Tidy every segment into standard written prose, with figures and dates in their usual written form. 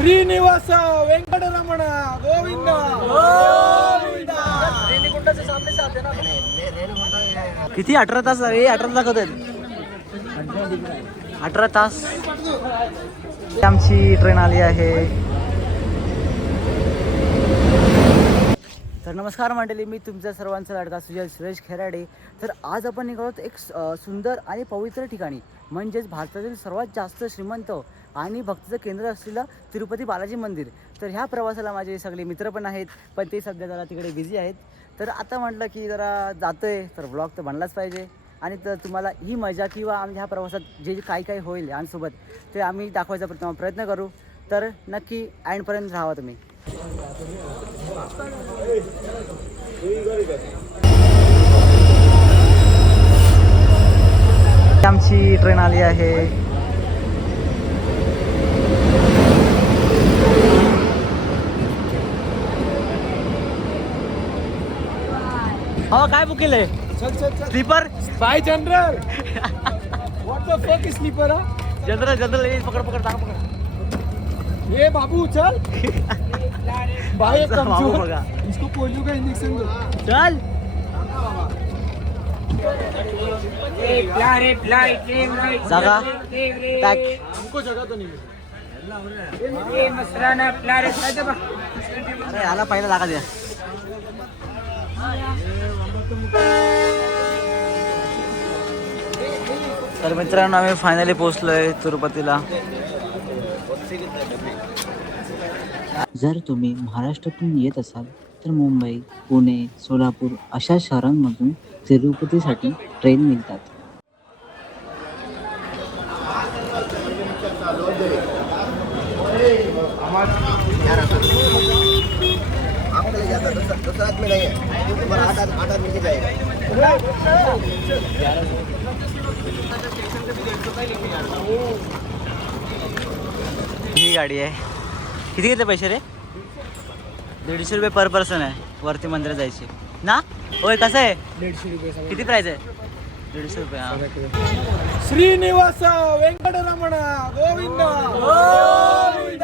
श्रीनिवास वेंकटरमण गोविंद गोविंद। रेणीकुंडाचे सामने से आते ना। किती 18 तास आहे? 18 दाखवत आहेत 18 तास। आमची ट्रेन आली आहे। तर नमस्कार मंडळी, मी तुमच्या सर्वांचा लाडका सुजल सुरेश खेराडे। तर आज आपण निघालो एक सुंदर आणि पवित्र ठिकाणी, म्हणजेच भारतातील सर्वात जास्त श्रीमंत आणि भक्तीचं केंद्र असलेलं तिरुपती बालाजी मंदिर। तर ह्या प्रवासाला माझे सगळे मित्र पण आहेत, पण ते सध्या जरा तिकडे बिझी आहेत। तर आता म्हटलं की जरा जातोय तर ब्लॉग तर बनलाच पाहिजे, आणि तर तुम्हाला ही मजा किंवा आम्ही ह्या प्रवासात जे काय काय होईल यांसोबत ते आम्ही दाखवायचा प्रयत्न करू। तर नक्की एंडपर्यंत राहा तुम्ही। आमची ट्रेन आली आहे। हो, काय बुक केलंय? Sleeper by general. What the fuck is sleeper? General general पकड़ पकड़ दाग पकड़। ये बाबू चल। भाई बाबू बघा, इसको पोलियो का इंजेक्शन दो। चल जागा टॅक। हमको जगह तो नहीं मिली। अरे आला पहिला जागा द्या। तर मित्रांनो, आम्ही फायनली पोहोचलोय तिरुपतीला। जर तुम्ही महाराष्ट्रातून येत असाल तर मुंबई, पुणे, सोलापूर अशा शहरांमधून तिरुपतीसाठी ट्रेन मिळतात। ही गाडी आहे। किती घेतले पैसे रे? 150 रुपये पर पर्सन आहे वरती मंदिरात जायची ना। होय, कसं आहे? 150 रुपये। किती प्राइस आहे? 150 रुपये। हा, श्रीनिवास वेंकटरमण गोविंद गोविंद।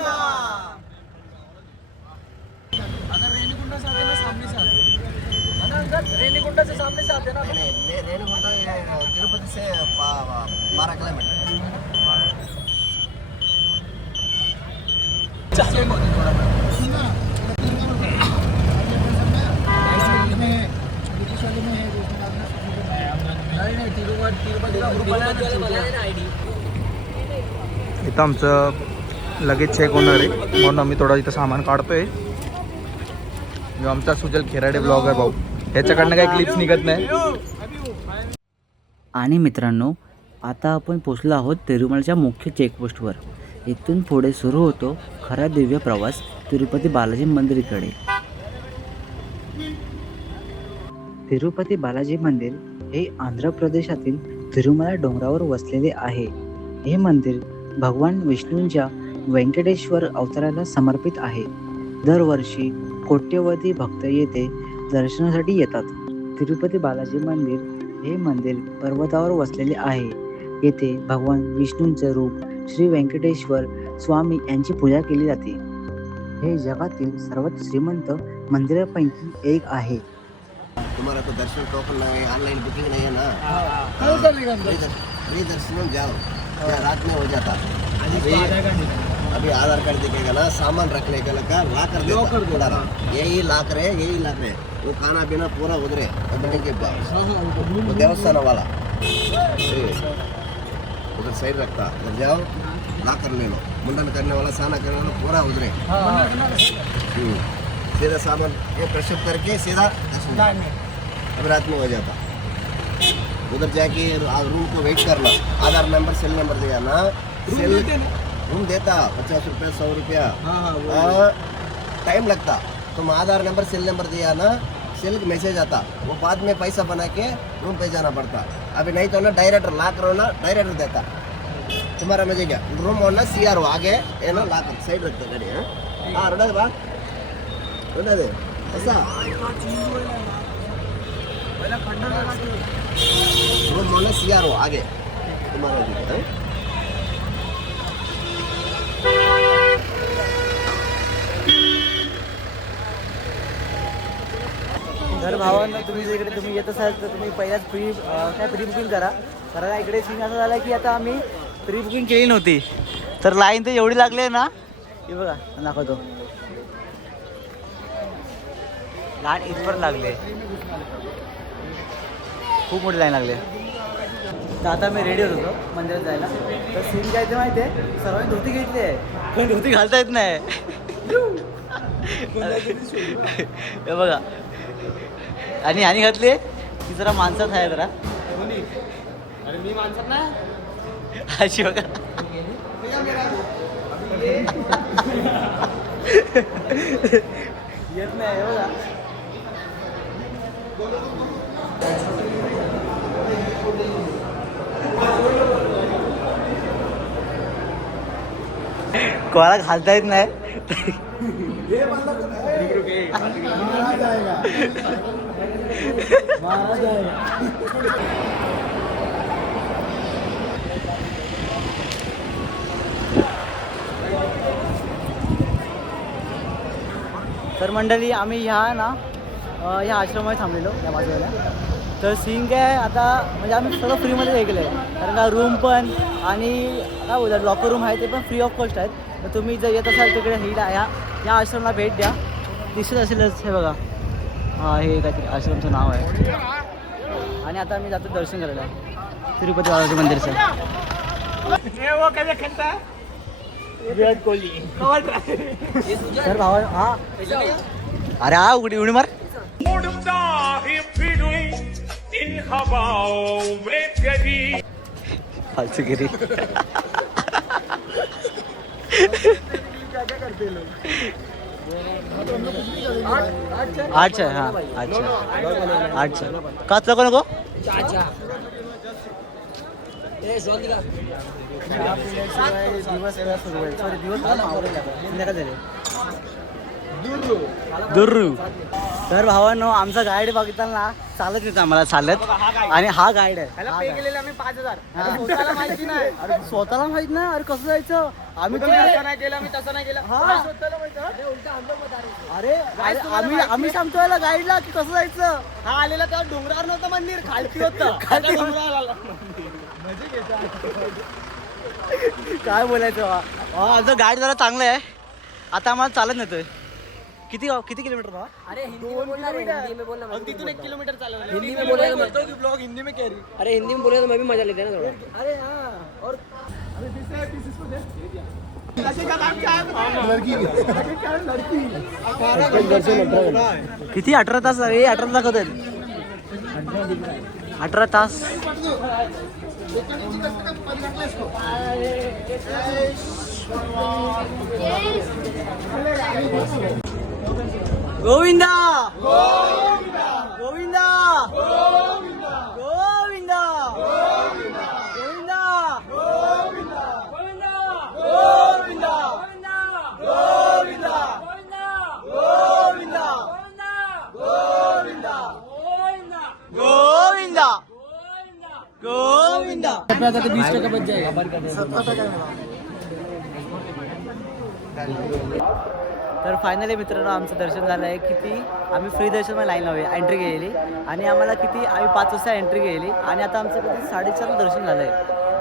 अगर रेणीकुंडा से आते ना, सामने से आते ना अंकल। रेणीकुंडा से सामने से आते ना। रेणीकुंडा तिरुपति से 12 किलोमीटर। इथं आमचं लगेच चेक होणार आहे, म्हणून आम्ही थोडं इथं सामान काढतोय। जो आमचा सुजल खेराडे ब्लॉगर भाऊ, ह्याच्याकडनं काही क्लिप्स निघत नाही। आणि मित्रांनो, आता आपण पोचलो आहोत तिरुमलच्या मुख्य चेकपोस्टवर। इथून पुढे सुरू होतो खरा दिव्य प्रवास तिरुपती बालाजी मंदिराकडे। तिरुपती बालाजी मंदिर हे आंध्र प्रदेशातील तिरुमला डोंगरावर वसलेले आहे। हे मंदिर भगवान विष्णूंच्या व्यंकटेश्वर अवताराला समर्पित आहे। दरवर्षी कोट्यवधी भक्त येथे दर्शनासाठी येतात। तिरुपती बालाजी मंदिर हे मंदिर पर्वतावर वसलेले आहे। येथे भगवान विष्णूंचे रूप श्री व्यंकटेश्वर स्वामी यांची पूजा केली जाते। हे जगातील सर्वात श्रीमंत मंदिरापैकी एक आहे। तुम्हारा तो दर्शन टोकन नहीं है, ऑनलाइन बुकिंग नहीं है ना। कल चलेगा फ्री दर्शन जाओ, या रात में हो जाता। अभी आधार कार्ड दिखेगा ना, सामान रखने का लगा लाकर देता। यही लाकर है, यही लाकर है। वो खाना पीना पूरा उधर है बिल्डिंग के पास। वो देवस्थान वाला उधर साइड रखता, उधर जाओ लाकर ले लो। मुंडन करने वाला, स्नान करने वाला पूरा उधर है। सीधा सामान ये प्रशुभ करके सीधा दर्शन। अभी रात में हो जाता। उधर जाके रूम को वेट करना। आधार नंबर, सेल नंबर दिया ना, सेल रूम देता 50 रुपया 100 रुपया। टाइम लगता। तुम आधार नंबर, सेल नंबर दिया ना, सेल मैसेज आता, वो बाद में पैसा बना के रूम पे जाना पड़ता। अभी नहीं तो ना डायरेक्टर ला करो ना, डायरेक्टर देता। तुम्हारा मजे क्या, रूम होना CR आगे है ना, ला कर साइड रखते गाड़ी। हाँ रोड़ा बा रोड़ा दे ऐसा रूम होना CR आगे तुम्हारा। तर भावांनो तुम्ही जर इकडे तुम्ही येत असाल तर तुम्ही पहिल्याच प्री बुकिंग करा. कारण इकडे सीन असं झाला की आता आम्ही प्री बुकिंग केली नव्हती तर लाईन तर एवढी लागली आहे ना. हे बघा दाखवतो लाईन इथपर्यंत लागले, खूप मोठी लाईन लागली. तर आता मी रेडी होतो मंदिरात जायला. तर सीन काय ते माहिती आहे, सर्वांनी धोती घेतली आहे पण धोती घालता येत नाही. हे बघा आणि घातली ती जरा माणसात आहे जरा. अरे मी माणसात ना अशी बघा येत नाही. हे बघा कोणाला घालता येत नाही. तर मंडळी आम्ही ह्या आश्रमामध्ये थांबलेलो या बाजूला. तर सीन काय आता म्हणजे आम्ही सगळं फ्रीमध्ये हे केलं आहे. कारण का रूम पण आणि काय बोलतात लॉकर रूम आहे ते पण फ्री ऑफ कॉस्ट आहेत. तर तुम्ही जर येत असाल तिकडे ह्या आश्रमाला भेट द्या. दिसत असेलच हे बघा. हां हे काहीतरी आश्रमचं नाव आहे. आणि आता आम्ही जातो दर्शन करायला तिरुपती बालाजी मंदिरचं. तर भावा हा अरे हा उडी मार. फालतूगिरी. अच्छा हा अच्छा काच नको नको. दिवस सुरू आहे. सॉरी दिवस संध्याकाळ झाले. दुर्रू. तर भावांनो आमचा गाईड बघताना चालत येतं आम्हाला चालत. आणि हा गाईड आहे. पे केलेले आम्ही 5,000. स्वतःला माहिती नाही. अरे स्वतःला माहित नाही. अरे कसं जायचं आम्ही असं नाही केलं मी तसं नाही केलं. हा. स्वतःला माहिती. अरे आम्ही सांगतो याला गाईडला की कसं जायचं. हा आलेला तेव्हा डोंगरावर नव्हतं मंदिर, खालती होतं. खालती डोंगरावर आला. काय बोलायचं आमचं गाईड जरा चांगलं आहे. आता आम्हाला चालत नेतोय. किती किलोमीटर भावा. अरे हिंदी में बोलना रे, हिंदी में बोलना. और तिथून 1 किलोमीटर चालवलं. हिंदी में बोलेगा मैं। बोलतो की ब्लॉग हिंदी में कह रही. अरे हिंदी में बोले तो मैं भी मजा लेते हैं ना थोड़ा। अरे हाँ. और अरे पीसेस को दे. किती 18 तास. अरे 18 दाखवत आहेत. 18 तास. गोविंदा गोविंदा गोविंदा गोविंदा गोविंदा गोविंदा गोविंदा गोविंदा गोविंदा गोविंदा. 20% बच जाएगा. तर फायनली मित्रांनो आमचं दर्शन झालं आहे. किती आम्ही फ्री दर्शनमध्ये लाईन लावली, एंट्री केली आणि आम्हाला आम्ही 5 वाजता एंट्री केली आणि आता आमचं किती 4:30 दर्शन झालं आहे.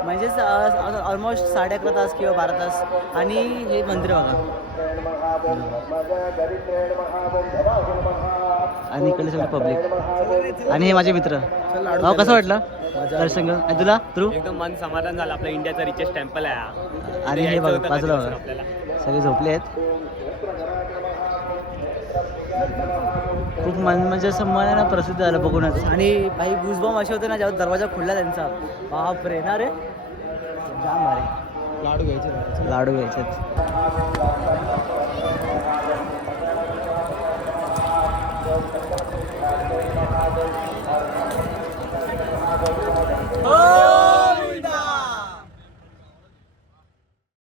म्हणजेच ऑलमोस्ट 11.5 तास किंवा 12 तास. आणि हे मंदिर बघा आणि इकडे सगळे पब्लिक आणि हे माझे मित्र. भाऊ कसं वाटलं दर्शन घेऊन. आणि तुला एकदम मन समाधान झालं. आपल्या इंडियाचा रिचेस्ट टेम्पल आहे हा. आणि हे बघा बाजूला बघा सगळे झोपले आहेत. खूप म्हणजे असं मन आहे ना प्रसिद्ध झालं बघूनच. आणि काही गुजबॉम्ब असे होते ना जेव्हा दरवाजा खुलला त्यांचा. बाप रे ना रे जाम भारी. लाडू घ्यायचे